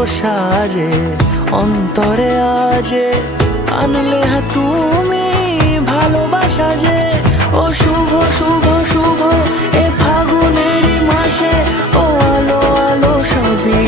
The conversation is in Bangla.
আলো সাজে অন্তরে আজে আনলে হ্যাঁ তুমি ভালোবাসা যে। ও শুভ শুভ শুভ এ ফাগুনেরই মাসে, ও আলো আলো সবই